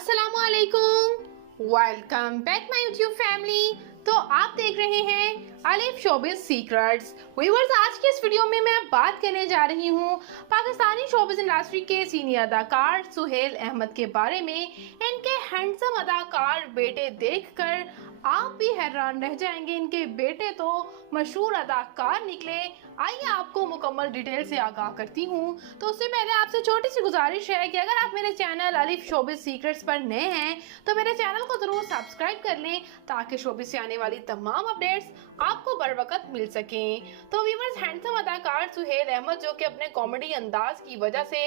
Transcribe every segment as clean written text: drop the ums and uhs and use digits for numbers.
अस्सलामुअलैकुम, welcome back my YouTube family. तो आप देख रहे हैं अलिफ शोबिज़ सीक्रेट्स। व्यूअर्स, आज के इस वीडियो में मैं बात करने जा रही हूँ पाकिस्तानी शोबिज़ इंडस्ट्री के सीनियर अदाकार सुहेल अहमद के बारे में। इनके हैंडसम अदाकार बेटे देखकर आप भी हैरान रह जाएंगे। इनके बेटे तो मशहूर अदाकार निकले। आइए आपको मुकम्मल डिटेल से आगाह करती हूँ। तो उससे पहले आपसे छोटी सी गुजारिश है कि अगर आप मेरे चैनल अलिफ शोबिज़ सीक्रेट्स पर नए हैं तो मेरे चैनल को ज़रूर सब्सक्राइब कर लें ताकि शोबिज़ से आने वाली तमाम अपडेट्स आपको बर वक्त मिल सकें। तो व्यूअर्स, हैंडसम अदाकार सुहेल अहमद जो कि अपने कॉमेडी अंदाज की वजह से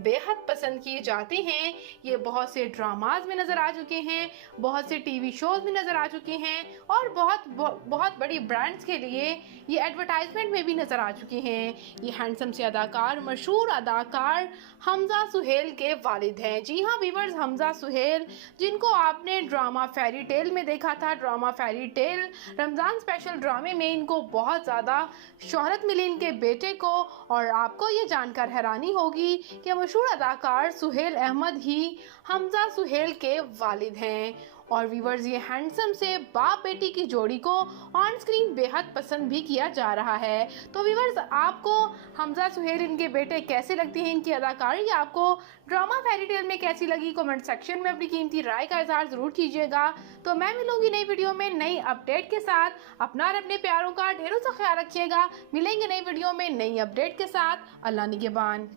बेहद पसंद किए जाते हैं, ये बहुत से ड्रामाज में नज़र आ चुके हैं, बहुत से टीवी शोज में नज़र आ चुके हैं और बहुत बड़ी ब्रांड्स के लिए ये एडवर्टाइजमेंट में भी नज़र आ चुके हैं। ये हैंडसम से अदाकार मशहूर अदाकार हमजा सुहेल के वालिद हैं। जी हाँ व्यूअर्स, हमजा सुहेल जिनको आपने ड्रामा फेरी टेल में देखा था। Drama fairy tale Ramzan special ड्रामे में इनको बहुत ज़्यादा शोहरत मिली इनके बेटे को। और आपको ये जानकर हैरानी होगी कि मशहूर अदाकार सुहेल अहमद ही हमजा सुहेल के वालिद हैं। और व्यूअर्स, ये हैंडसम से बाप बेटी की जोड़ी को ऑन स्क्रीन बेहद पसंद भी किया जा रहा है। तो व्यूअर्स, आपको हमजा सुहेल इनके बेटे कैसे लगती हैं, इनकी अदाकारी आपको ड्रामा फेरी टेल में कैसी लगी, कमेंट सेक्शन में अपनी कीमती राय का इजहार ज़रूर कीजिएगा। तो मैं मिलूंगी नई वीडियो में नई अपडेट के साथ। अपना और अपने प्यारों का ढेरों सा ख्याल रखिएगा। मिलेंगे नई वीडियो में नई अपडेट के साथ। अल्लाह निगहबान।